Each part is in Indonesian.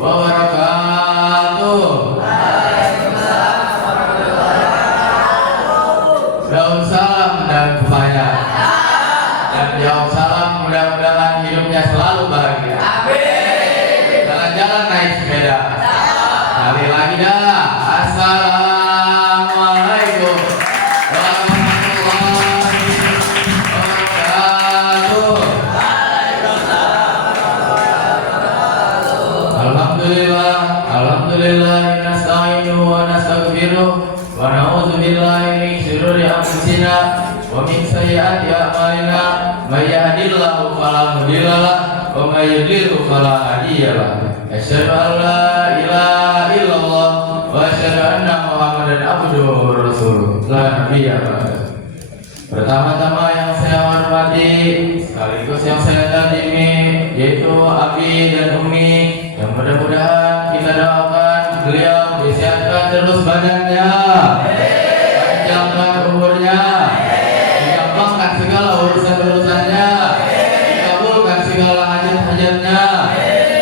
wabarakatuh. Daun salam dan kebaya. Dan jawab salam, mudah-mudahan hidupnya selalu bahagia. Jalan-jalan naik sepeda. Kali lagi dah. Assalamualaikum warahmatullahi wabarakatuh. Alhamdulillah nasta'inuhu wa nastaghfiruh wa na'udzu billahi min shururi anfusina wa min sayyiati a'malina. May yahdihillahu fala mudilla lahu wa may yudlil fala hadiya lahu. Asyhadu an la ilaha illallah wa asyhadu anna Muhammadan abduhu wa rasuluh. La nabiyya ba'da. Pertama-tama yang saya hormati sekaligus yang saya tadimi yaitu Abi dan Umi, yang mudah-mudahan kita doakan beliau disehatkan terus badannya, panjangkan umurnya, digampangkan segala urusan-urusannya, dikabulkan segala hajat-hajatnya,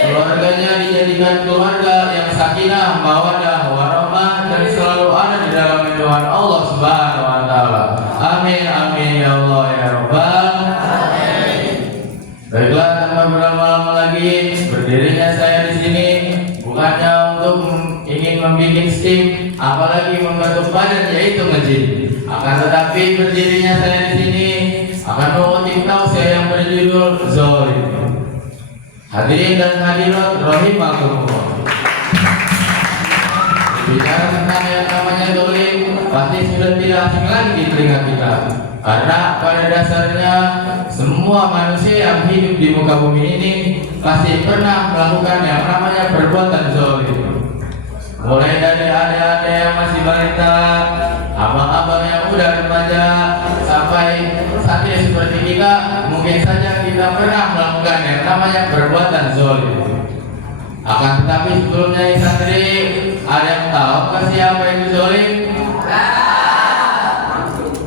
keluarganya dijadikan keluarga yang sakinah, mawaddah, warahmah, dan selalu ada di dalam lindungan Allah Subhanahu wa taala. Amin amin ya Allah ya Rabbal alamin. Baiklah, tanpa berlama-lama lagi, berdirinya saya di sini bukannya untuk ingin membuat skim, apalagi membantu badan yaitu nge-gym. Akan tetapi berdirinya saya di sini akan mengutip tausiah yang berjudul Zolim. Hadirin dan hadirat rahimakumullah. Bicara tentang yang namanya zolim pasti sudah tidak asing lagi di telinga kita, karena pada dasarnya semua manusia yang hidup di muka bumi ini pasti pernah melakukan yang namanya perbuatan zolim. Mulai dari adik-adik yang masih balita, abang-abang yang udah remaja, sampai satria seperti kita, mungkin saja kita pernah melakukan yang namanya perbuatan zolim. Akan tetapi sebelumnya santri, ada yang tahu nggak siapa yang zolim?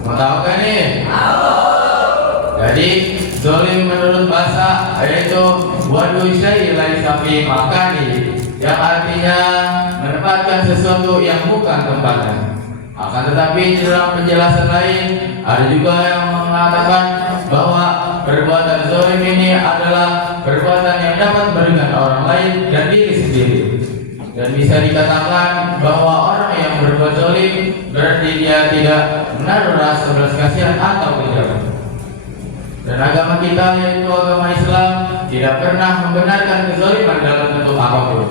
Mau tahu kan nih? Jadi zolim menurut bahasa yaitu wadu syai' laisa fi makani, yang artinya menempatkan sesuatu yang bukan tempatnya. Akan tetapi di dalam penjelasan lain ada juga yang mengatakan bahwa perbuatan zolim ini adalah perbuatan yang dapat merugikan orang lain dan diri sendiri. Dan bisa dikatakan bahwa orang yang berbuat zolim berarti dia tidak menaruh rasa belas kasihan atau kejam. Dan agama kita yaitu agama Islam tidak pernah membenarkan kezaliman dalam bentuk apapun.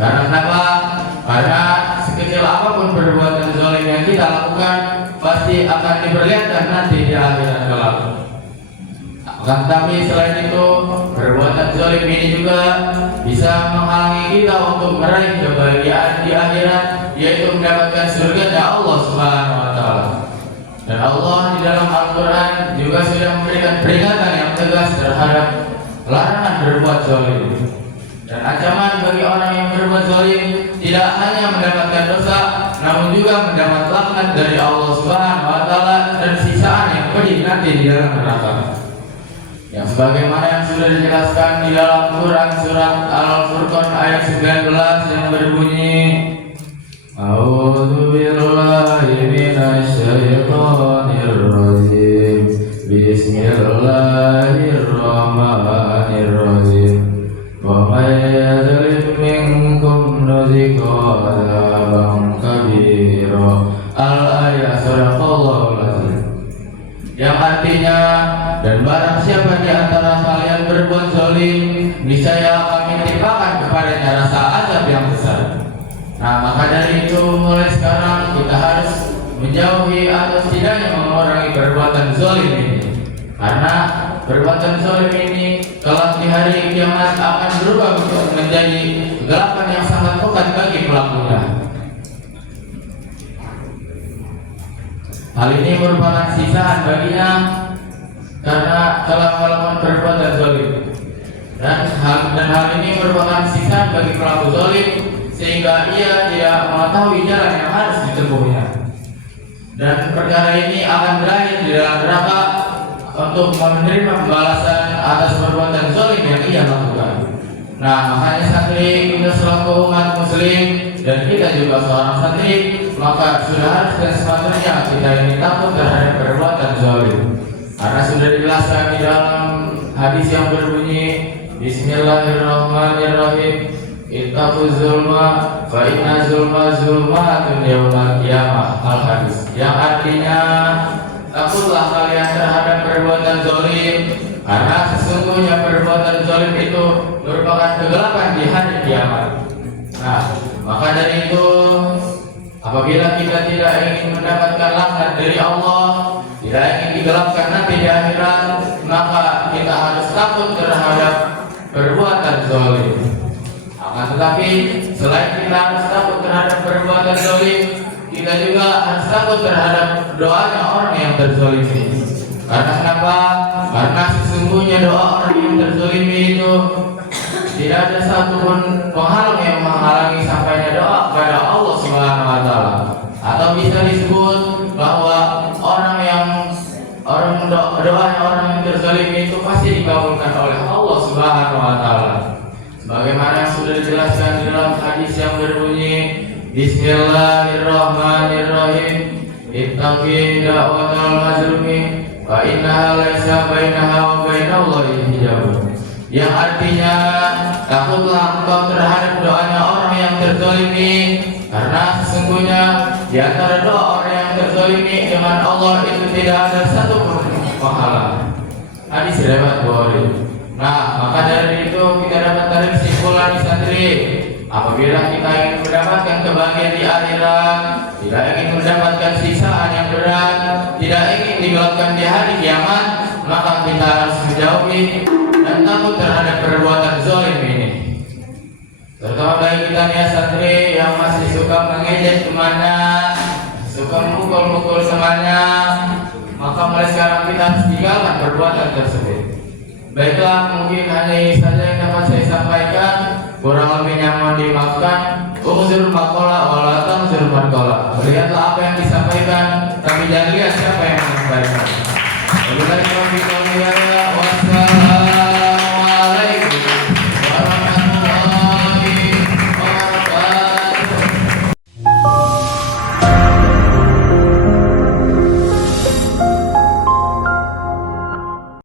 Karena kenapa? Karena sekecil apapun perbuatan zolim yang kita lakukan pasti akan diperlihatkan nanti di akhirat kelak. Akan tetapi selain itu, perbuatan zolim ini juga bisa menghalangi kita untuk meraih kebahagiaan di akhirat, yaitu mendapatkan surga Allah Subhanahu wa taala. Dan Allah di dalam Al-Quran juga sudah memberikan peringatan yang tegas terhadap larangan berbuat zolim. Dan ancaman bagi orang yang berbuat zalim tidak hanya mendapatkan dosa, namun juga mendapat laknat dari Allah Subhanahu wa taala dan siksaan yang pedih nanti di dalam neraka. Yang sebagaimana yang sudah dijelaskan di dalam Quran surat Al-Furqan ayat 19 yang berbunyi, A'udzu billahi minasy syaithanir rajim. Bismillahirrahmanirrahim. Wa may yadlim minkum nuziqhu adzaban kabira. Al-ayat sadaqallahul azim. Yang artinya, dan barang siapa di antara kalian berbuat zalim, niscaya kami timpakan kepadanya rasa azab yang besar. Nah, maka dari itu mulai sekarang kita harus menjauhi atau setidaknya mengurangi perbuatan zalim ini. Karena perbuatan zalim ini kelak di hari kiamat akan berubah menjadi kegelapan yang sangat pekat bagi pelakunya. Hal ini merupakan sisaan baginya karena telah melakukan perbuatan zalim. Dan hal ini merupakan sisaan bagi pelaku zalim sehingga ia tidak mengetahui jalan yang harus ditempuhnya. Dan perkara ini akan berakhir di dalam neraka untuk menerima pembalasan atas perbuatan zalim yang ia lakukan. Nah, makanya santri kita selaku umat muslim dan kita juga seorang santri, maka sudah harus dan sepatutnya kita ini takut terhadap perbuatan zalim. Karena sudah dijelaskan di dalam hadis yang berbunyi Bismillahirrahmanirrahim, ittaquz zulma fa inna zulma zulmatun yaumal qiyamah. Al-hadis yang artinya takutlah kalian terhadap perbuatan zalim, karena sesungguhnya perbuatan zalim itu merupakan kegelapan di hari kiamat. Nah, maka dari itu apabila kita tidak ingin mendapatkan laknat dari Allah, tidak ingin digelapkan nanti di akhirat, maka kita harus takut terhadap perbuatan zalim. Akan tetapi selain kita harus takut terhadap perbuatan zalim, kita juga harus takut terhadap doanya orang yang terzalimi. Karena kenapa? Karena sesungguhnya doa orang yang terzalimi itu tidak ada satupun penghalang yang menghalangi sampainya doa kepada Allah Subhanahu wa taala. Atau bisa disebut bahwa doanya orang yang terzalimi itu pasti dikabulkan oleh Allah Subhanahu wa taala. Sebagaimana yang sudah dijelaskan di dalam hadis yang berbunyi Bismillahirrahmanirrahim, ittaqi da'watal mazlumi fa innaha laisa bainaha wa bainallahi hijab. Yang artinya takutlah engkau terhadap doanya orang yang terzalimi, karena sesungguhnya di antara doa orang yang terzalimi dengan Allah itu tidak ada satu penghalang. Hadis riwayat Bukhari. Nah, maka dari itu kita dapat tarik kesimpulan di santri, apabila kita ingin mendapatkan kebahagiaan di akhirat, tidak ingin mendapatkan siksaan yang berat, tidak ingin digelapkan di hari kiamat, maka kita harus menjauhi dan takut terhadap perbuatan zalim ini. Terutama bagi kita nih santri yang masih suka mengejek temannya, suka memukul-mukul temannya, maka mulai sekarang kita harus tinggalkan perbuatan tersebut. Baiklah, mungkin hanya ini saja